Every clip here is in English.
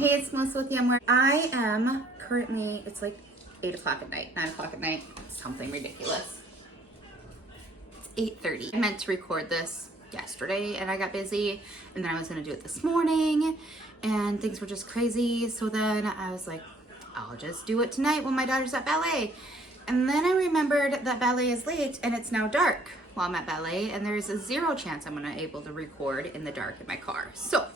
Hey, it's Melissa with themwordbymelissa. I am currently, it's like 8 o'clock at night, 9 o'clock at night, something ridiculous. It's 8:30. I meant to record this yesterday and I got busy, and then I was gonna do it this morning and things were just crazy. So then I was like, I'll just do it tonight when my daughter's at ballet. And then I remembered that ballet is late and it's now dark while I'm at ballet, and there's a 0 chance I'm gonna be able to record in the dark in my car. So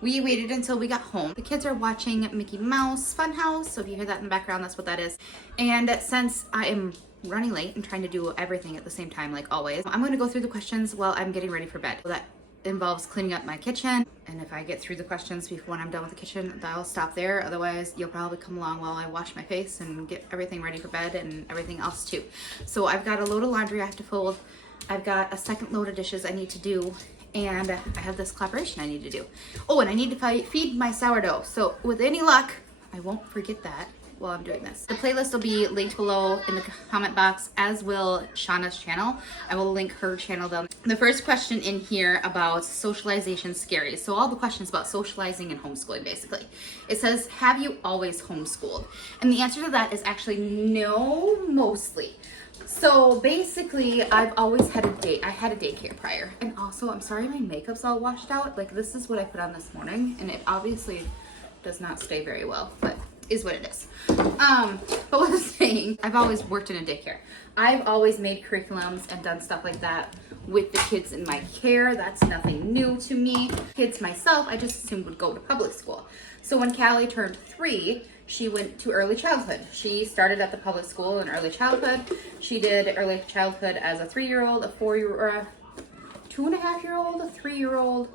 we waited until we got home. The kids are watching Mickey Mouse Funhouse, so if you hear that in the background, that's what that is. And since I am running late and trying to do everything at the same time, like always, I'm gonna go through the questions while I'm getting ready for bed. That involves cleaning up my kitchen, and if I get through the questions before I'm done with the kitchen, I'll stop there. Otherwise, you'll probably come along while I wash my face and get everything ready for bed and everything else too. So I've got a load of laundry I have to fold. I've got a second load of dishes I need to do, and I have this collaboration I need to do. Oh, and I need to feed my sourdough. So with any luck, I won't forget that while I'm doing this. The playlist will be linked below in the comment box, as will Shauna's channel. I will link her channel down. The first question in here about socialization scary. So all the questions about socializing and homeschooling, basically. It says, have you always homeschooled? And the answer to that is actually no, mostly. So basically, I've always had I had a daycare prior. And also, I'm sorry my makeup's all washed out. Like, this is what I put on this morning, and it obviously does not stay very well, but is what it is. But what I was saying, I've always worked in a daycare. I've always made curriculums and done stuff like that with the kids in my care. That's nothing new to me. Kids myself, I just assumed would go to public school. So when Callie turned 3, she went to early childhood. She started at the public school in early childhood. She did early childhood as a 3-year-old, a 4-year-old, a 2.5-year-old, a 3-year-old,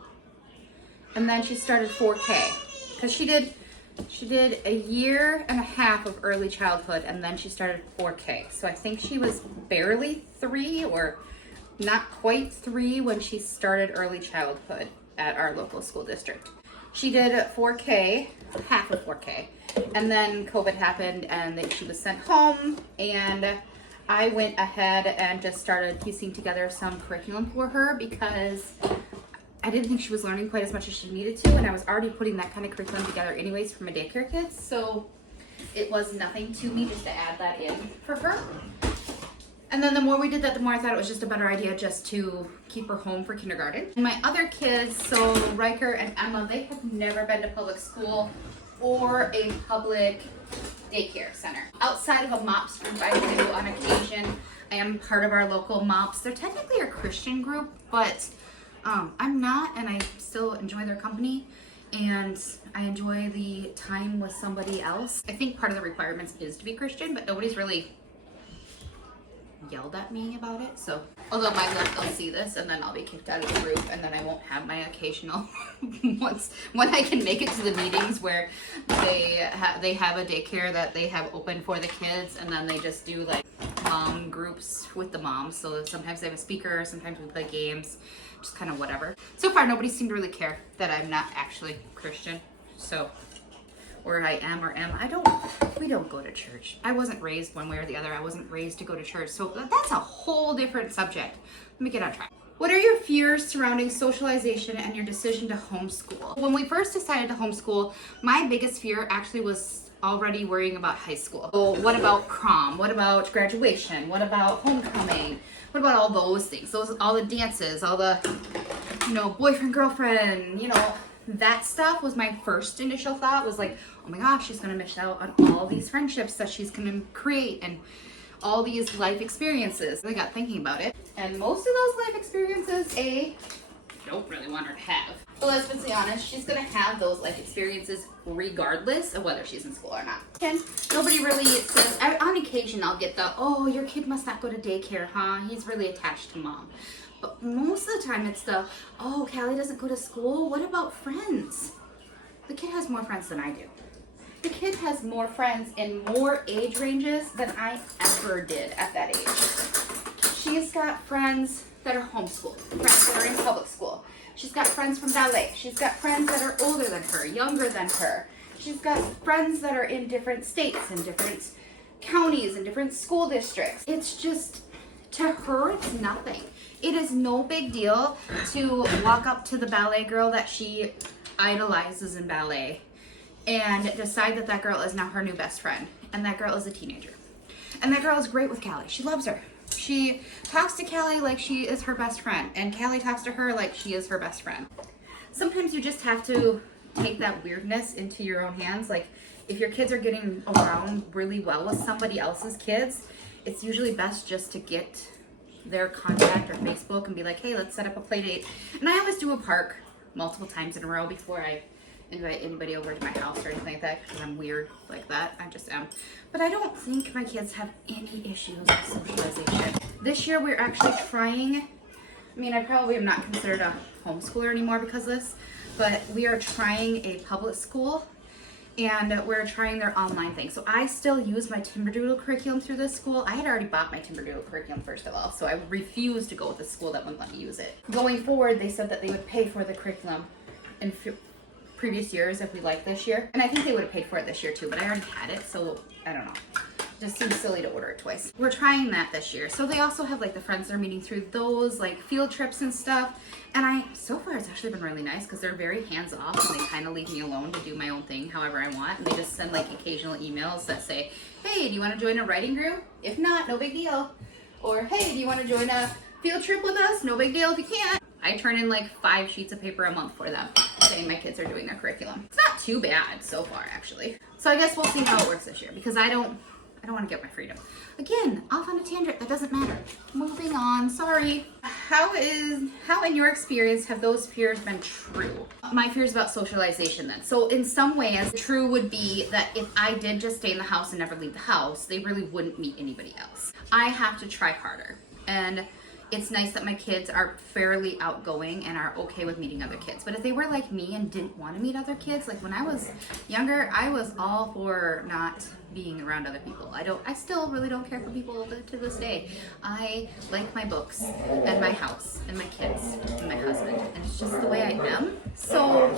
and then she started 4K because she did a year and a half of early childhood, and then she started 4K. So I think she was barely 3 or not quite 3 when she started early childhood at our local school district. She did 4K, half of 4K, and then COVID happened and then she was sent home, and I went ahead and just started piecing together some curriculum for her because I didn't think she was learning quite as much as she needed to, and I was already putting that kind of curriculum together anyways for my daycare kids, so it was nothing to me just to add that in for her. And then the more we did that, the more I thought it was just a better idea just to keep her home for kindergarten. And my other kids, so Riker and Emma, they have never been to public school or a public daycare center. Outside of a MOPS group I do on occasion, I am part of our local MOPS. They're technically a Christian group, but I'm not, and I still enjoy their company, and I enjoy the time with somebody else. I think part of the requirements is to be Christian, but nobody's really yelled at me about it. So although they'll see this and then I'll be kicked out of the group, and then I won't have my occasional when I can make it to the meetings where they have a daycare that they have open for the kids, and then they just do like mom groups with the moms. So sometimes they have a speaker, sometimes we play games, just kind of whatever. So far nobody seemed to really care that I'm not actually Christian, so, or I am or am. We don't go to church. I wasn't raised one way or the other. I wasn't raised to go to church. So that's a whole different subject. Let me get on track. What are your fears surrounding socialization and your decision to homeschool? When we first decided to homeschool, my biggest fear actually was already worrying about high school. So what about prom? What about graduation? What about homecoming? What about all those things? All the dances, all the, boyfriend, girlfriend, that stuff was my first initial thought, was like, oh my gosh, she's gonna miss out on all these friendships that she's gonna create and all these life experiences. I got thinking about it, and most of those life experiences, I don't really want her to have. But let's be honest, she's gonna have those life experiences regardless of whether she's in school or not. And nobody really says, on occasion I'll get the, oh, your kid must not go to daycare, huh? He's really attached to mom. But most of the time it's the, oh, Callie doesn't go to school. What about friends? The kid has more friends than I do. The kid has more friends in more age ranges than I ever did at that age. She's got friends that are homeschooled, friends that are in public school. She's got friends from ballet. She's got friends that are older than her, younger than her. She's got friends that are in different states and different counties and different school districts. It's just, to her, it's nothing. It is no big deal to walk up to the ballet girl that she idolizes in ballet and decide that that girl is now her new best friend. And that girl is a teenager. And that girl is great with Callie. She loves her. She talks to Callie like she is her best friend. And Callie talks to her like she is her best friend. Sometimes you just have to take that weirdness into your own hands. Like, if your kids are getting around really well with somebody else's kids, it's usually best just to get their contact or Facebook and be like, hey, let's set up a play date. And I always do a park multiple times in a row before I invite anybody over to my house or anything like that, because I'm weird like that. I just am. But I don't think my kids have any issues with socialization. This year we're actually trying, I mean, I probably am not considered a homeschooler anymore because of this, but we are trying a public school and we're trying their online thing. So I still use my Timberdoodle curriculum through this school. I had already bought my Timberdoodle curriculum first of all, so I refused to go with a school that wouldn't let me use it. Going forward, they said that they would pay for the curriculum in previous years if we like this year. And I think they would have paid for it this year too, but I already had it, so I don't know. Just seems silly to order it twice. We're trying that this year. So they also have like the friends they're meeting through those, like field trips and stuff. And so far it's actually been really nice because they're very hands off and they kind of leave me alone to do my own thing however I want. And they just send like occasional emails that say, hey, do you want to join a writing group? If not, no big deal. Or hey, do you want to join a field trip with us? No big deal if you can't. I turn in like 5 sheets of paper a month for them, saying my kids are doing their curriculum. It's not too bad so far, actually. So I guess we'll see how it works this year because I don't want to get my freedom. Again, off on a tangent, that doesn't matter. Moving on, sorry. How in your experience have those fears been true? My fears about socialization then. So in some ways, true would be that if I did just stay in the house and never leave the house, they really wouldn't meet anybody else. I have to try harder. And it's nice that my kids are fairly outgoing and are okay with meeting other kids. But if they were like me and didn't want to meet other kids, like when I was younger, I was all for not being around other people. I still really don't care for people to this day. I like my books and my house and my kids and my husband, and it's just the way I am. So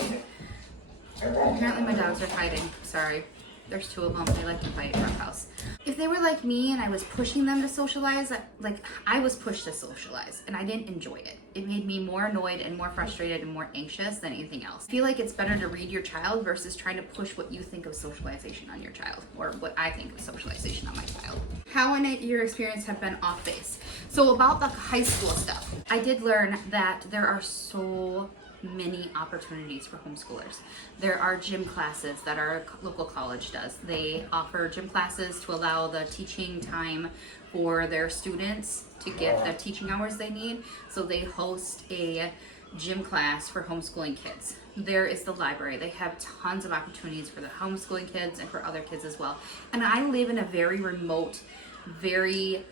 apparently my dogs are fighting. Sorry. There's 2 of them. They like to fight in our house. If they were like me and I was pushing them to socialize, like I was pushed to socialize and I didn't enjoy it. It made me more annoyed and more frustrated and more anxious than anything else. I feel like it's better to read your child versus trying to push what you think of socialization on your child or what I think of socialization on my child. How in your experience have been off base? So about the high school stuff, I did learn that there are so many opportunities for homeschoolers. There are gym classes that our local college does. They offer gym classes to allow the teaching time for their students to get the teaching hours they need. So they host a gym class for homeschooling kids. There is the library. They have tons of opportunities for the homeschooling kids and for other kids as well. And I live in a very remote, very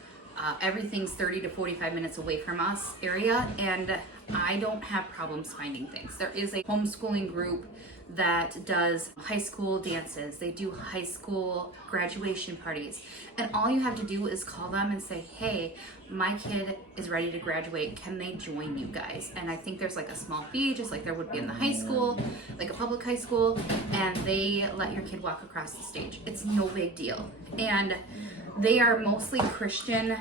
everything's 30 to 45 minutes away from us area, and I don't have problems finding things. There is a homeschooling group that does high school dances. They do high school graduation parties. And all you have to do is call them and say, hey, my kid is ready to graduate. Can they join you guys? And I think there's like a small fee, just like there would be in the high school, like a public high school, and they let your kid walk across the stage. It's no big deal. And they are mostly Christian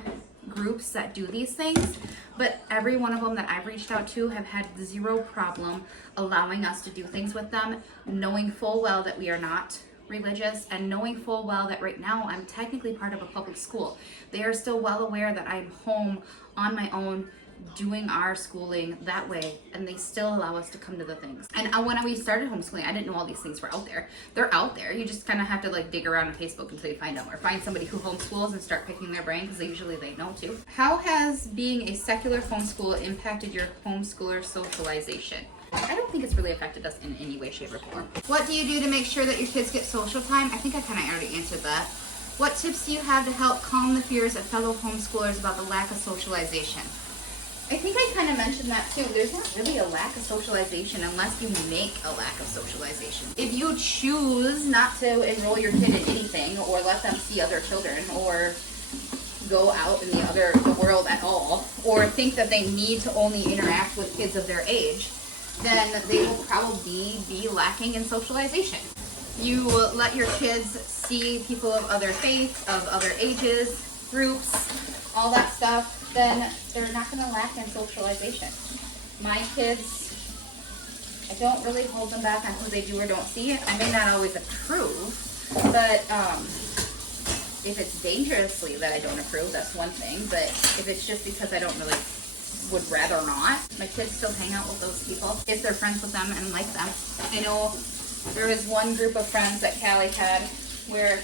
groups that do these things, but every one of them that I've reached out to have had zero problem allowing us to do things with them, knowing full well that we are not religious and knowing full well that right now I'm technically part of a public school. They are still well aware that I'm home on my own doing our schooling that way, and they still allow us to come to the things. And when we started homeschooling, I didn't know all these things were out there. They're out there. You just kind of have to like dig around on Facebook until you find them, or find somebody who homeschools and start picking their brain, because usually they know too. How has being a secular homeschool impacted your homeschooler socialization? I don't think it's really affected us in any way, shape, or form. What do you do to make sure that your kids get social time? I think I kind of already answered that. What tips do you have to help calm the fears of fellow homeschoolers about the lack of socialization? I think I kind of mentioned that too. There's not really a lack of socialization unless you make a lack of socialization. If you choose not to enroll your kid in anything or let them see other children or go out in the world at all, or think that they need to only interact with kids of their age, then they will probably be lacking in socialization. You let your kids see people of other faiths, of other ages, groups, all that stuff, then they're not going to lack in socialization. My kids I don't really hold them back on who they do or don't see. I may not always approve, but if it's dangerously that I don't approve, that's one thing. But if it's just because I don't really would rather not, my kids still hang out with those people if they're friends with them and like them. I know there was one group of friends that Callie had where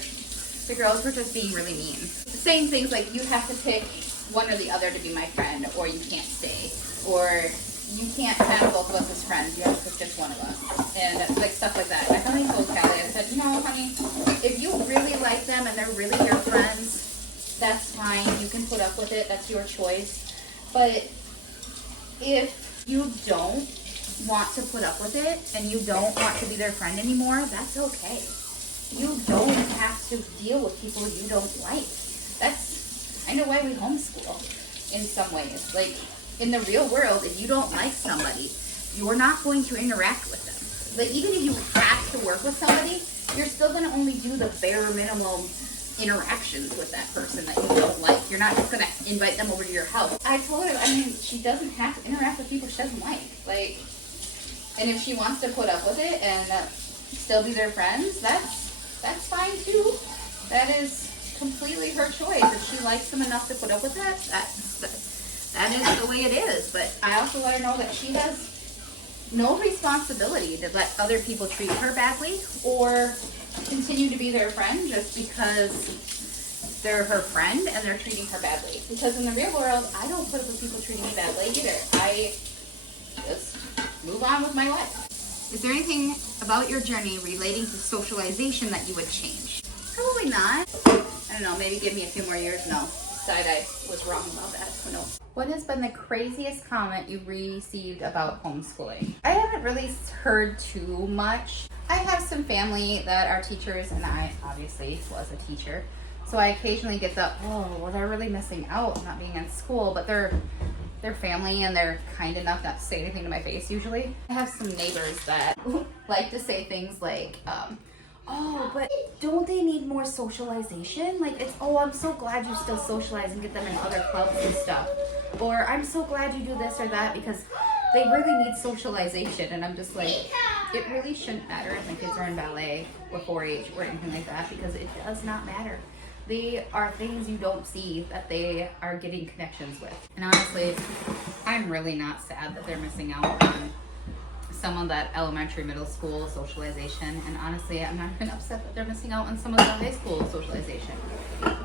the girls were just being really mean. Saying things like, you have to pick one or the other to be my friend, or you can't stay, or you can't have both of us as friends, you have to pick just one of us, and like stuff like that. I finally told Callie, I said, you know, honey, if you really like them and they're really your friends, that's fine, you can put up with it, that's your choice. But if you don't want to put up with it and you don't want to be their friend anymore, that's okay. You don't have to deal with people you don't like. That's kind of why we homeschool in some ways. Like, in the real world, if you don't like somebody, you're not going to interact with them. Like, even if you have to work with somebody, you're still going to only do the bare minimum interactions with that person that you don't like. You're not just going to invite them over to your house. I told her, I mean, she doesn't have to interact with people she doesn't like. Like, and if she wants to put up with it and still be their friends, that's fine too. That is completely her choice. If she likes them enough to put up with that, that is the way it is. But I also let her know that she has no responsibility to let other people treat her badly or continue to be their friend just because they're her friend and they're treating her badly. Because in the real world, I don't put up with people treating me badly either. I just move on with my life. Is there anything about your journey relating to socialization that you would change? Probably not. I don't know, maybe give me a few more years and I'll decide I was wrong about that. Who knows? What has been the craziest comment you've received about homeschooling? I haven't really heard too much. I have some family that are teachers, and I obviously was a teacher. So I occasionally get the, oh, well, they're really missing out not being in school, but they're family and they're kind enough not to say anything to my face usually. I have some neighbors that like to say things like, oh, but don't they need more socialization? Like, it's, oh, I'm so glad you still socialize and get them in other clubs and stuff. Or I'm so glad you do this or that because they really need socialization. And I'm just like, it really shouldn't matter if my kids are in ballet or 4-H or anything like that, because it does not matter. They are things you don't see that they are getting connections with. And honestly, I'm really not sad that they're missing out on some of that elementary, middle school socialization. And honestly, I'm not even upset that they're missing out on some of the high school socialization.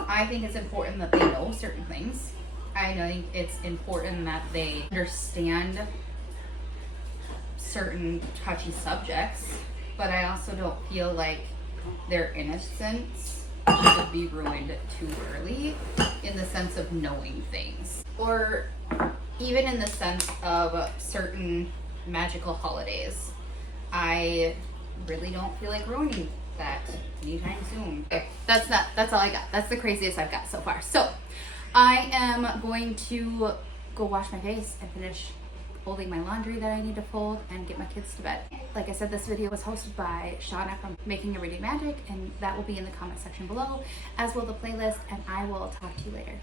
I think it's important that they know certain things. I think it's important that they understand certain touchy subjects, but I also don't feel like their innocence should be ruined too early in the sense of knowing things, or even in the sense of certain magical holidays. I really don't feel like ruining that anytime soon. Okay, that's all I got. That's the craziest I've got so far. So I am going to go wash my face and finish folding my laundry that I need to fold and get my kids to bed. Like I said, this video was hosted by Shauna from Making Everyday Magic, and that will be in the comment section below, as will the playlist, and I will talk to you later.